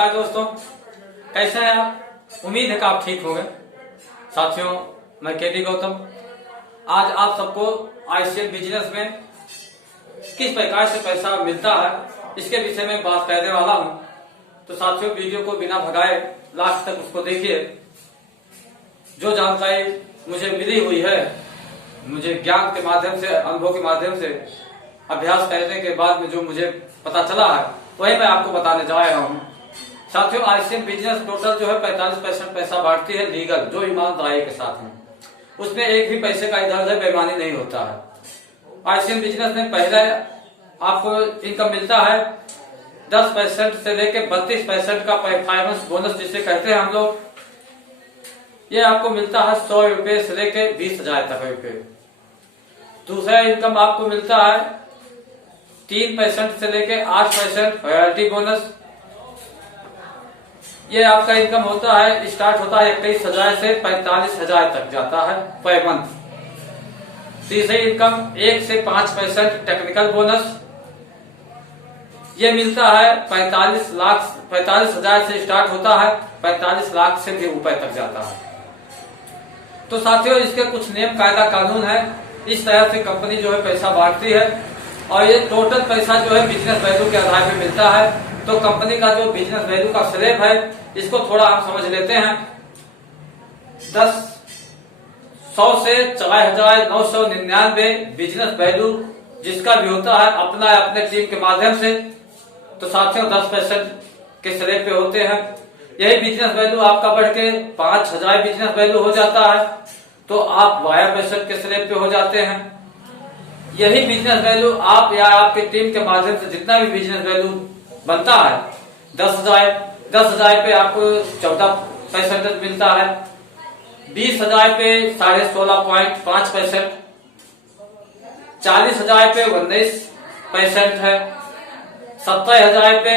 नमस्कार दोस्तों, कैसे हैं आप? उम्मीद है कि आप ठीक होंगे। साथियों, मैं केटी गौतम आज आप सबको आईसीएल बिजनेस में किस प्रकार से पैसा मिलता है इसके विषय में बात करने वाला हूं। तो साथियों, वीडियो को बिना भगाए लास्ट तक उसको देखिए। जो जानकारी मुझे मिली हुई है, मुझे ज्ञान के माध्यम से, अनुभव के माध्यम से, अभ्यास करने के बाद में जो मुझे पता चला है वही मैं आपको बताने जा रहा हूँ। साथियों, आईसीएल बिजनेस टोटल जो है 45% पैसा बांटती है लीगल, जो ईमानदारी के साथ है। उसमें एक भी पैसे का इधर उधर बेईमानी नहीं होता है। आईसीएल बिजनेस में पहले आपको इनकम मिलता है 10% से लेकर 32% का परफॉर्मेंस बोनस जिसे कहते हैं हम लोग। ये आपको मिलता है 100 रुपए से लेकर 20,000 तक रुपए। दूसरा इनकम आपको मिलता है 3% से लेकर 8% रॉयल्टी बोनस। ये आपका इनकम होता है, स्टार्ट होता है 21,000 से 45,000 तक जाता है पर मंथ। तीसरी इनकम 1 से 5% टेक्निकल बोनस। ये मिलता है 45,000 से स्टार्ट होता है, 45 लाख से भी ऊपर तक जाता है। तो साथियों, इसके कुछ नियम कायदा कानून है। इस तरह से कंपनी जो है पैसा बांटती है और ये टोटल पैसा जो है बिजनेस वैल्यू के आधार पर मिलता है। तो कंपनी का जो बिजनेस वैल्यू का स्लैब है, इसको थोड़ा हम समझ लेते हैं। 100 से 4,999 बिजनेस वैल्यू जिसका भी होता है अपने टीम के माध्यम से। तो साथियों, 10% के स्लैब पे होते हैं। यही बिजनेस वैल्यू आपका बढ़ के 5,000 बिजनेस वैल्यू हो जाता है, तो आप 12% के स्लैब पे हो जाते हैं। यही बिजनेस वैल्यू आप या आपके टीम के माध्यम से जितना भी बिजनेस वैल्यू बनता है, 10,000 पे आपको 14% मिलता है, 20,000 पे 16.5%, 40,000 पे 19% है, 70,000 पे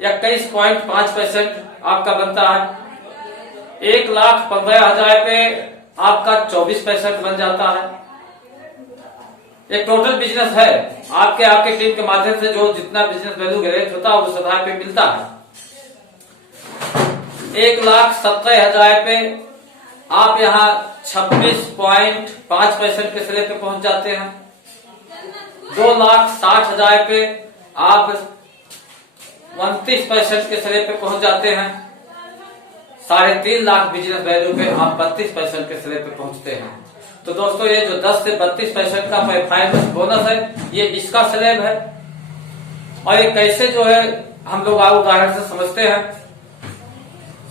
21.5% आपका बनता है, 1,15,000 पे आपका 24% बन जाता है। एक टोटल बिजनेस है, आपके टीम के माध्यम से जो जितना बिजनेस वैल्यू जनरेट होता है उस आधार पे मिलता है। 1,70,000 पे आप यहाँ 26.5% के स्लैब पे पहुंच जाते हैं। 2,60,000 पे आप 29% के स्लैब पे पहुंच जाते हैं। 3.5 लाख बिजनेस वैल्यू पे आप 32% के स्लैब पे पहुंचते हैं। तो दोस्तों, ये जो 10 से 32% का परफॉर्मेंस बोनस है, ये इसका स्लैब है। और ये कैसे जो है हम लोग उदाहरण से समझते हैं।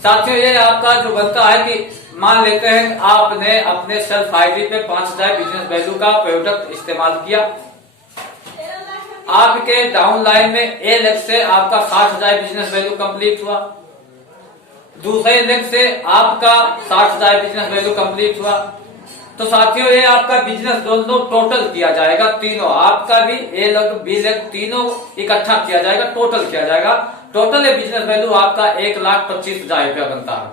साथियों, ये आपका जो बनता है कि मान लेते हैं आपने अपने सेल्फ आईडी पे 5,000 बिजनेस वैल्यू का प्रोडक्ट इस्तेमाल किया। आपके डाउन लाइन में ए लेग से आपका 60,000 बिजनेस वैल्यू कंप्लीट हुआ, दूसरे लेग से आपका 60,000 बिजनेस वैल्यू कंप्लीट हुआ। तो साथियों, ये आपका बिजनेस दोनों टोटल किया जाएगा, तीनों आपका भी ए लेग बी लेग तीनों इकट्ठा किया जाएगा, टोटल किया जाएगा। टोटल ये बिजनेस वैल्यू आपका 1,25,000 रुपया बनता है।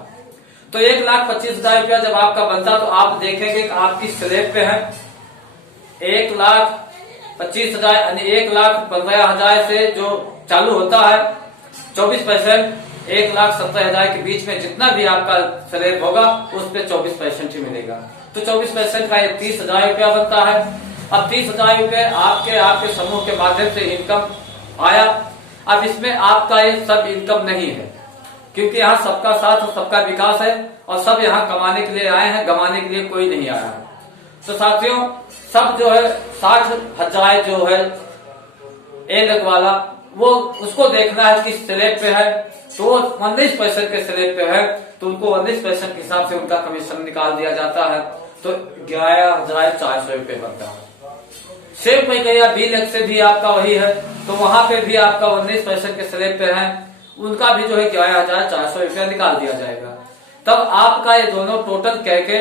तो 1,25,000 रुपया जब आपका बनता तो आप देखेंगे कि आपकी स्लैब पे है 1,25,000 यानी 1,15,000 से जो चालू होता है 24%, 1,70,000 के बीच में जितना भी आपका स्लैब होगा उस पे 24% ही मिलेगा। तो 24% का ये 30,000 रुपया बनता है। अब 30,000 रुपये आपके समूह के माध्यम से इनकम आया। अब इसमें आपका ये सब इनकम नहीं है, क्योंकि यहाँ सबका साथ और सबका विकास है और सब यहाँ कमाने के लिए आए हैं, गमाने के लिए कोई नहीं आया है। तो साथियों, सब जो है 60,000 जो है ए लेग वाला, वो उसको देखना है कि स्लैब पे है, तो 19% के स्लैब पे है तो उनको 19% के हिसाब से उनका कमीशन निकाल दिया जाता है। तो 11,400 रुपये बनता है। सेम प्रक्रिया बी लेग से भी आपका वही है, तो वहां पे भी आपका 19% के स्लैब पे है, उनका भी जो है 11,400 रुपया निकाल दिया जाएगा। तब आपका ये दोनों टोटल कह के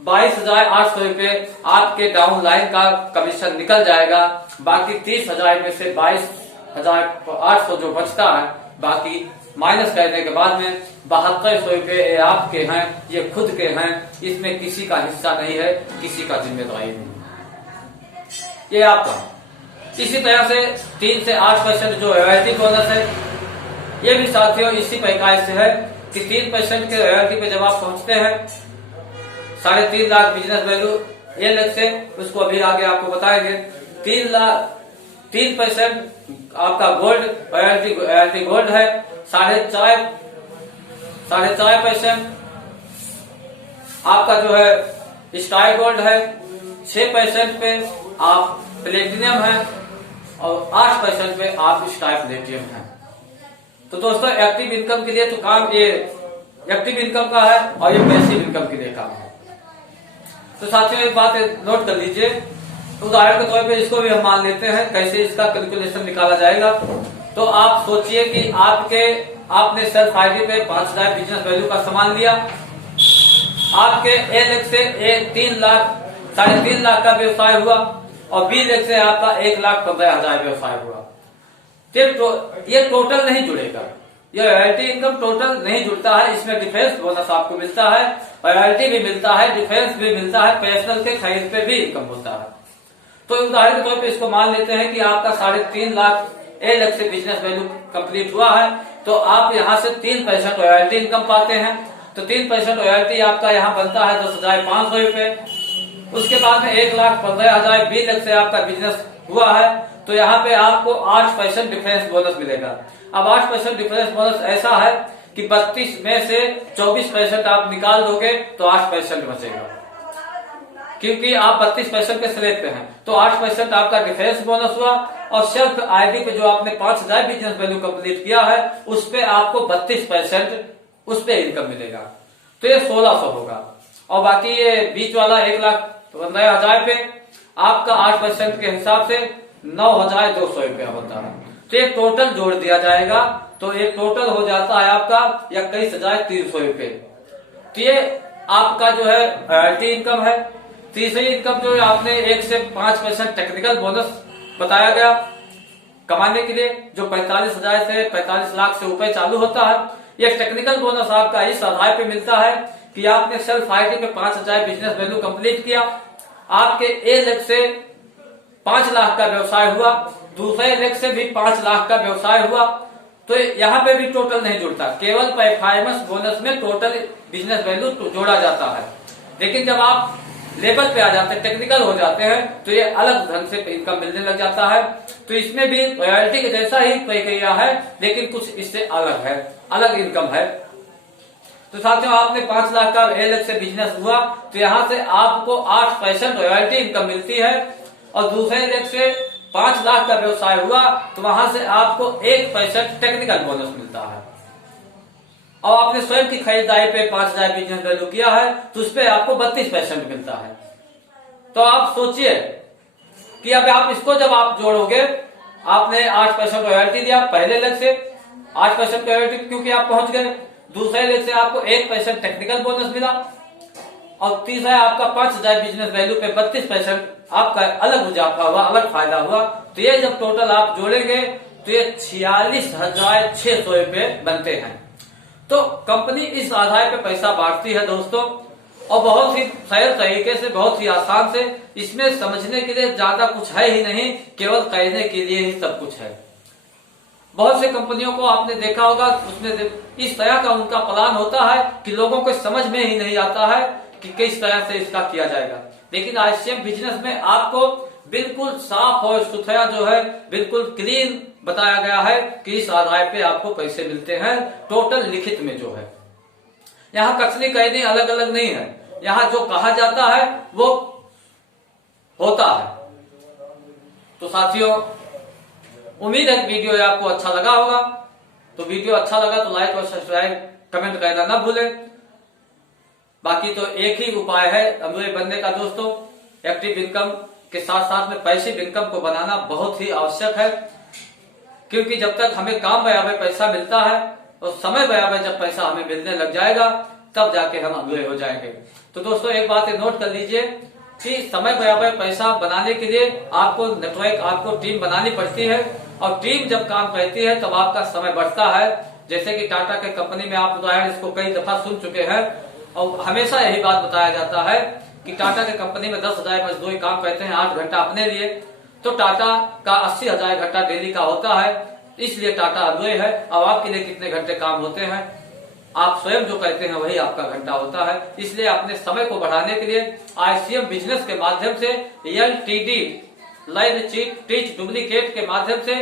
22,800 रुपये आपके डाउन लाइन का कमीशन निकल जाएगा। बाकी 30,000 में से 22,800 जो बचता है, बाकी माइनस करने के बाद में 7200 रुपये आपके हैं, ये खुद के हैं, इसमें किसी का हिस्सा नहीं है, किसी का जिम्मेदारी नहीं है, ये आपका। इसी तरह से 3 से 8% जो रॉयल्टी बोनस है, ये भी साथियों इसी प्रकार से है कि 3% के रॉयल्टी पे जब आप पहुंचते हैं 3.5 लाख बिजनेस वैल्यू ये लग से, उसको अभी आगे आपको बताएंगे। 3% आपका गोल्ड रॉयल्टी गोल्ड है, 4.5% आपका जो है स्टार गोल्ड है, 6% पे आप प्लेटिनियम है और 8% पे आप स्टार प्लेटिनियम है। तो दोस्तों एक्टिव इनकम के लिए तो काम ये एक्टिव इनकम का है और ये पैसिव इनकम के लिए काम है। तो साथियों एक बात नोट कर लीजिए, उदाहरण के तौर पे इसको भी हम मान लेते हैं, कैसे इसका कैलकुलेशन निकाला जाएगा। तो आप सोचिए कि आपने सेल्फ आईडी पे 5,000 बिजनेस वैल्यू का सामान लिया, आपके ए लेग से 3 लाख 3.5 लाख का व्यवसाय हुआ और बी लेग से आपका 1,15,000 व्यवसाय हुआ। ये टोटल नहीं जुड़ेगा, ये रॉयल्टी इनकम टोटल नहीं जुड़ता है। इसमें डिफेंस बोनस आपको मिलता है, रॉयल्टी भी मिलता है, डिफेंस भी मिलता है, पर्सनल के खरीद पे भी इनकम होता है। तो उदाहरण के तौर पे इसको मान लेते हैं कि आपका 3.5 लाख ए लग से बिजनेस वैल्यू कंप्लीट हुआ है, तो आप यहाँ से 3% रॉयल्टी इनकम पाते हैं। तो 3% रॉयल्टी आपका यहाँ बनता है 10,500 रुपए। उसके बाद में 1,15,000 बी लग से आपका बिजनेस हुआ है, तो यहाँ पे आपको 8% डिफरेंस बोनस मिलेगा। अब 8% डिफरेंस बोनस ऐसा है कि 32 में से 24% आप निकाल दोगे तो 8% बचेगा, क्योंकि आप 32% के स्लेब पे हैं। तो 8% आपका डिफरेंस बोनस हुआ और सेल्फ आईडी पे जो आपने 5,000 बिजनेस वैल्यू कंप्लीट किया है उस पे आपको 32% उस पे इनकम मिलेगा, तो ये 1,600 होगा। और बाकी ये बीच वाला 1,15,000 पे आपका 8% के हिसाब से 9,200 रुपया होता है। तो ये टोटल जोड़ दिया जाएगा तो ये टोटल हो जाता है आपका 21,300 रुपये। तो ये आपका जो है रॉयल्टी इनकम है। तीसरी इनकम जो आपने 1 से 5% टेक्निकल बोनस बताया गया कमाने के लिए, जो 45,000 से 45 लाख से ऊपर चालू होता है। ये टेक्निकल बोनस आपका इस आधार पे मिलता है कि आपने सेल्फ आईडी पे 5,000 बिजनेस वैल्यू कंप्लीट किया, आपके ए लेग से 5 लाख का व्यवसाय हुआ, दूसरे लेग से भी 5 लाख का व्यवसाय हुआ, तो यहाँ पे भी टोटल नहीं जुड़ता, केवल परफॉर्मेंस बोनस में टोटल बिजनेस वैल्यू जोड़ा जाता है। लेकिन जब आप लेवल पे आ जाते हैं, टेक्निकल हो जाते हैं, तो ये अलग ढंग से इनकम मिलने लग जाता है। तो इसमें भी रॉयल्टी के जैसा ही प्रक्रिया है, लेकिन कुछ इससे अलग है, अलग इनकम है। तो साथियों आपने 5 लाख का एल से बिजनेस हुआ, तो यहाँ से आपको 8% रॉयल्टी इनकम मिलती है, और दूसरे लेग से 5 लाख का व्यवसाय हुआ तो वहां से आपको 1% टेक्निकल बोनस मिलता है। और आपने स्वयं की खरीदारी पे 5,000 बिजनेस वैल्यू किया है तो उस पर आपको 32% मिलता है। तो आप सोचिए कि अब आप इसको जब आप जोड़ोगे, आपने 8% रॉयल्टी दिया पहले लेग से, 8% रॉयल्टी क्योंकि आप पहुंच गए, दूसरे लेग से आपको 1% टेक्निकल बोनस मिला, और तीसरा आपका 5,000 बिजनेस वैल्यू पे 32% आपका अलग इजाफा हुआ, अलग फायदा हुआ। तो ये जब टोटल आप जोड़ेंगे तो ये 46,600 रुपये बनते हैं। तो कंपनी इस आधार पे पैसा बांटती है दोस्तों, और बहुत ही सरल तरीके से, बहुत ही आसान से। इसमें समझने के लिए ज्यादा कुछ है ही नहीं, केवल कहने के लिए ही सब कुछ है। बहुत से कंपनियों को आपने देखा होगा, उसमें इस तरह का उनका प्लान होता है कि लोगों को समझ में ही नहीं आता है कि किस तरह से इसका किया जाएगा। लेकिन आईसीएम बिजनेस में आपको बिल्कुल साफ और सुथरा जो है, बिल्कुल क्लीन बताया गया है कि इस आधार पे आपको पैसे मिलते हैं, टोटल लिखित में जो है। यहाँ कथनी कहनी अलग अलग नहीं है, यहाँ जो कहा जाता है वो होता है। तो साथियों उम्मीद है वीडियो आपको अच्छा लगा होगा। तो वीडियो अच्छा लगा तो लाइक और सब्सक्राइब कमेंट करना ना भूलें। बाकी तो एक ही उपाय है अमीर बनने का दोस्तों, एक्टिव इनकम के साथ साथ में पैसिव इनकम को बनाना बहुत ही आवश्यक है। क्योंकि जब तक हमें काम बराबर पैसा मिलता है और समय बराबर जब पैसा हमें मिलने लग जाएगा तब जाके हम अमीर हो जाएंगे। तो दोस्तों एक बात नोट कर लीजिए कि समय बराबर पैसा बनाने के लिए आपको नेटवर्क, आपको टीम बनानी पड़ती है, और टीम जब काम करती है तब आपका समय बढ़ता है। जैसे कि टाटा के कंपनी में आप उदाहरण इसको कई दफा सुन चुके हैं, और हमेशा यही बात बताया जाता है कि टाटा के कंपनी में 10,000 मजदूर काम करते हैं 8 घंटा अपने लिए, तो टाटा का 80,000 घंटा डेली का होता है। इसलिए टाटा अव्यय है। अब आपके लिए कितने घंटे काम होते हैं, आप स्वयं जो कहते हैं वही आपका घंटा होता है। इसलिए अपने समय को बढ़ाने के लिए ICM बिजनेस के माध्यम से LTD learn cheat teach duplicate के माध्यम से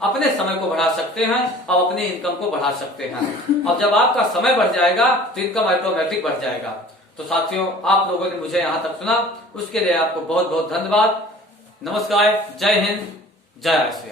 अपने समय को बढ़ा सकते हैं और अपनी इनकम को बढ़ा सकते हैं। और जब आपका समय बढ़ जाएगा तो इनकम ऑटोमेटिक बढ़ जाएगा। तो साथियों, आप लोगों ने मुझे यहाँ तक सुना, उसके लिए आपको बहुत बहुत धन्यवाद। नमस्कार, जय हिंद, जय ICM।